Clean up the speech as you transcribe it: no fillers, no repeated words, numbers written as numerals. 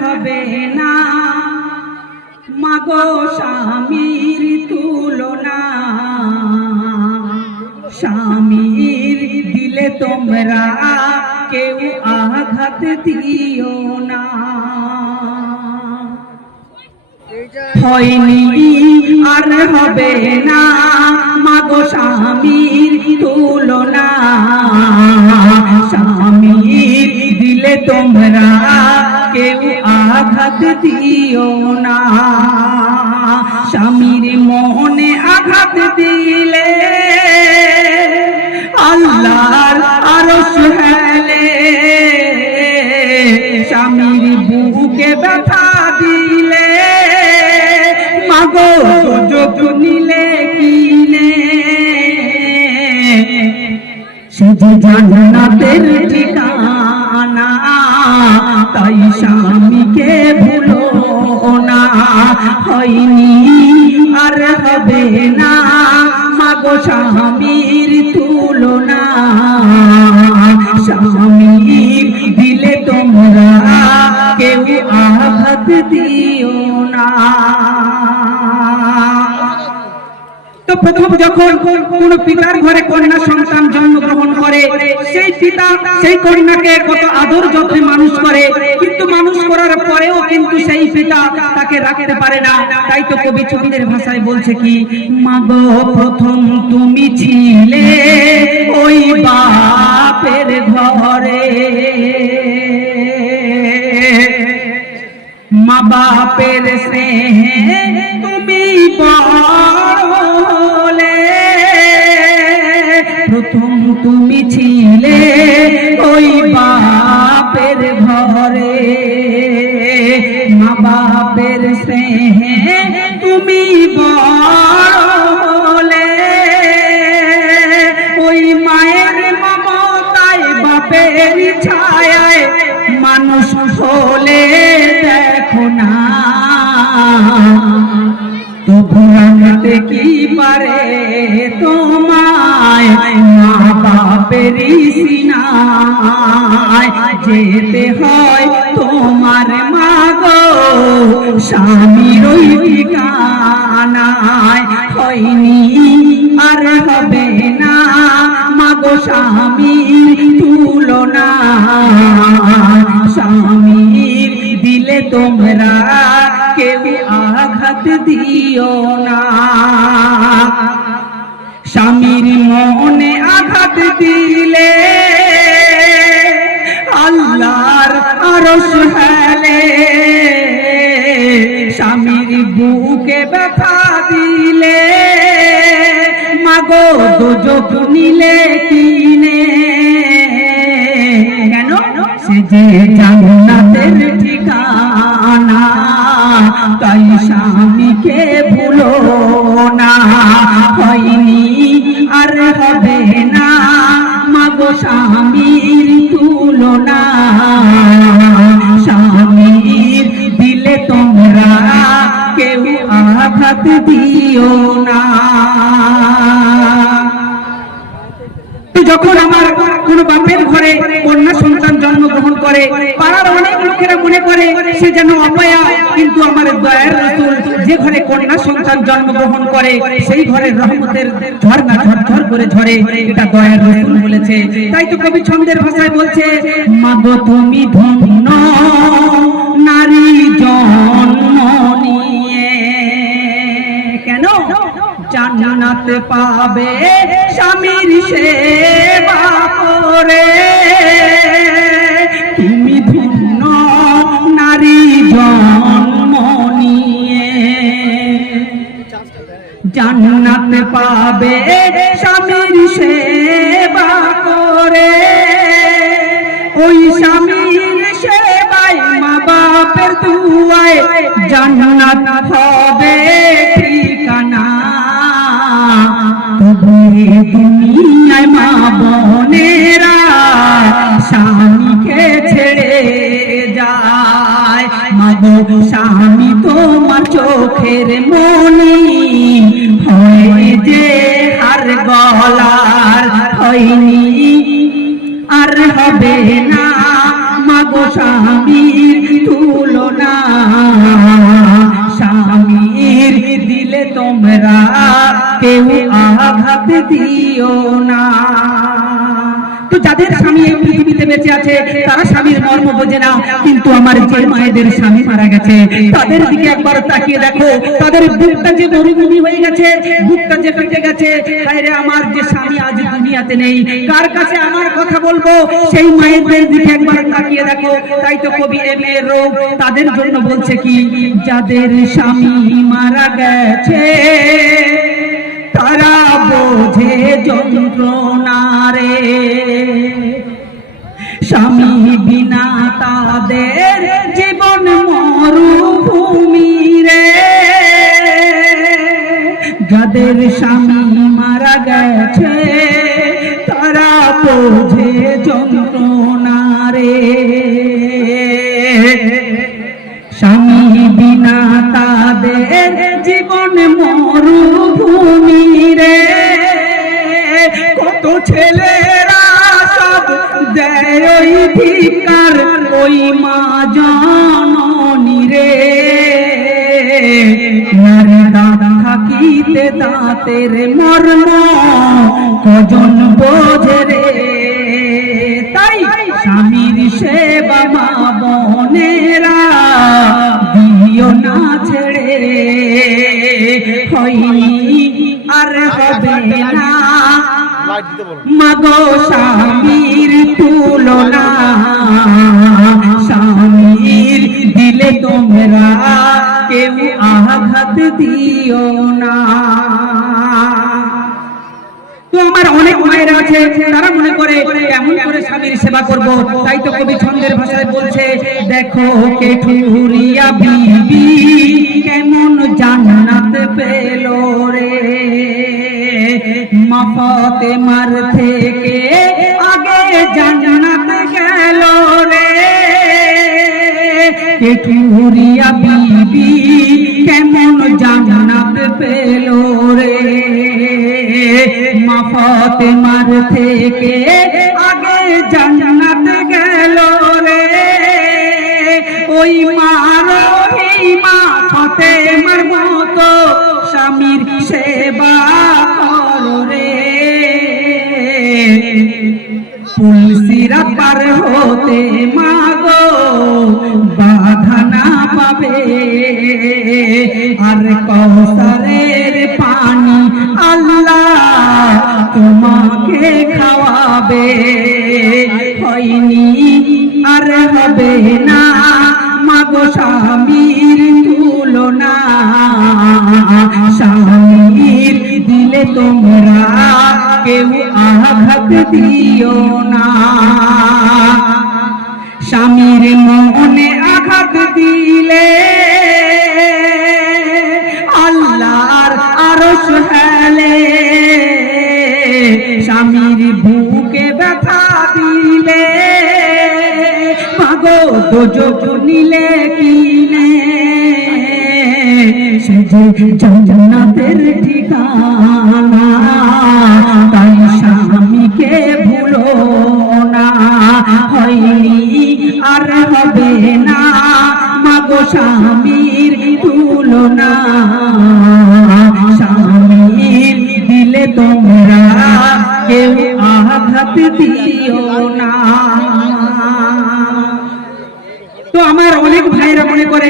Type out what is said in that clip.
হবে না মাগো স্বামীর তুলনা, স্বামীর দিলে তোমরা কেউ আঘাত দিও না। হয়নি আর হবে না মাগো স্বামীর তুলনা, স্বামীর দিলে তোমরা কেউ আঘাত দিও না। স্বামীর মনে আঘাত দিলে আল্লাহর আরশ হেলে, স্বামীর বুকে ব্যথা দিলে মাগো সুযোগ নিলে কিনে সে যে জান্নাতের ঠিকানা, তাই স্বামীকে ভুলো না। হয়নি আর হবে না মাগো স্বামীর তুলনা, স্বামীর দিলে তোমরা কেউ আঘাত দিও না। তো প্রথম যখন কোন পিতার ঘরে কন্যা সন্তান জন্মগ্রহণ করে, সেই পিতা সেই কন্যাকে কত আদর যত্নে মানুষ করে, কিন্তু মানুষ করার পরেও কিন্তু সেই পিতা তাকে রাখতে পারে না। তাই তো কবি ছন্দের ভাষায় বলছে কি, মাগো প্রথম তুমি ছিলে ওই বাপের ঘরে, মা বাপের স্নেহে তুমি বড়লে, প্রথম তুমি ছিলে ওই বাপের ঘরে, মা বাপের স্নেহে তুমি বড়লে, ওই মায়ের মমতায় বাপের ছায়ায় মানুষ হলে দেখো না, তবু আনতে কি পারে তোমায় মা বাপের সিনায়, যেতে হয় তোমার মাগো স্বামীর ওই ঠিকানায়। হয়নি আর হবে না মাগো স্বামীর তুলনা, স্বামীর দিলে তোমরা কেউ আঘাত দিও না। স্বামীর মনে আঘাত দিলে আল্লাহর আরশ হেলে, স্বামীর বুকে ব্যথা দিলে মাগো দুজক নিলে কিনে, কেন সে যে জান্নাতের ঠিকানা, তাই স্বামীকে ভুলো না। হয়নি আর হবে না মাগো স্বামীর তুলনা, স্বামীর দিলে তোমরা কেউ আঘাত দিও না। যখন আমার কোন বাপের ঘরে কন্যা সন্তান জন্মগ্রহণ করে, পাড়ার অনেক লোকেরা মনে করে সে যেন অপয়া, কিন্তু আমার দয়ার রাসূল যে ঘরে কন্যা সন্তান জন্মগ্রহণ করে সেই ঘরের রহমতের ঝর্ণা ঝরঝর করে ঝরে, এটা দয়ার রাসূল বলেছে। তাই তো কবি ছন্দের ভাষায় বলছে, মাগো তুমি ধন্য নারী জন্ম নিয়ে, কেন জান্নাত পাবে স্বামীর সেবা করে, তুমি ধন্য নারী জন্ম নিয়ে, জান্নাত পাবে স্বামীর সেবা করে, ওই স্বামীর সেবায় মা বাপের দুয়ায় জান্নাত হবে ঠিকানা। তবু দুনিয়ায় মা বোনেরা স্বামীকে ছেড়ে যায়, মাগো স্বামী তোমার চোখের মনি হয় যে হার গলার, হয়নি আর হবে না মাগো স্বামীর তুলনা। কেউ আঘাত দিও না। তো যাদের স্বামী এই পৃথিবীতে বেঁচে আছে তারা স্বামীর মর্ম বোঝে না, কিন্তু আমার যে মায়েদের স্বামী মারা গেছে তাদের দিকে একবার তাকিয়ে দেখো, তাদের বুকটা যে মরুভূমি হয়ে গেছে, বুকটা যে ফেটে গেছে। হায়রে আমার যে স্বামী আজ দুনিয়াতে নেই, কার কাছে আমার কথা বলবো, সেই মায়েদের দিকে একবার তাকিয়ে দেখো। তাই তো কবি এম এ রোগ তাদের জন্য বলছে কি, যাদের স্বামী মারা গেছে তারা বোঝে যন্ত্রণা রে, স্বামী বিনা তাদের জীবন মরুভূমি রে। যাদের স্বামী মারা গেছে তারা বোঝে যন্ত্রণা রে, স্বামী বিনা তাদের জীবন মরুভূমি রে। কত ছেলেরা সব দেয় ওই ভিকার ওই মা জননী রে, নারী দাঁত থাকিতে দাঁতের মর্ম কজন বোঝে রে। তাই স্বামীর সেবা মা বোনেরা দিও না ছেড়ে, হয়নি আর হবে না মাগো স্বামীর তুলনা। স্বামীর দিলে তোমরা কেউ আঘাত দিও না। তো আমার অনেক মায়েরা আছে তারা মনে করে এমন করে স্বামীর সেবা করব, তাই তো কবি ছন্দের ভাষায় বলছে, দেখো কেঠুরিয়া বিবি কেমন জান্নাত পেল রে, মা ফাতেমার থেকে আগে জান্নাত গেল রে। কেঠুরিয়া বিবি কেমন জান্নাত পেল রে, মা ফাতেমার থেকে আগে জান্নাত গেল রে। ওই মা রহিমা ফাতেমার মতো স্বামীর সেবা করো রে, পুলসিরা পার হতে মাগো বাধা না পাবে, আর কৌসারের পানি আল্লাহ তোমাকে খাওয়াবে। হয়নি আর হবে না মাগো স্বামীর তুলনা, স্বামীর দিলে তোমরা কেউ আঘাত দিও না। স্বামীর মনে আঘাত দিলে আল্লাহর আরশ হেলে, স্বামীর বুকে ব্যথা দিলে মাগো দোজখ নিলে কিনে, সে যে জান্নাতের ঠিকানা। তাই স্বামীকে ভুলো না, হয়নি আর হবে না মাগো স্বামীর তুলনা। স্বামীর দিলে তোমরা কেউ আঘাত দিও না। তো আমার অনেক ভাইরা মনে করে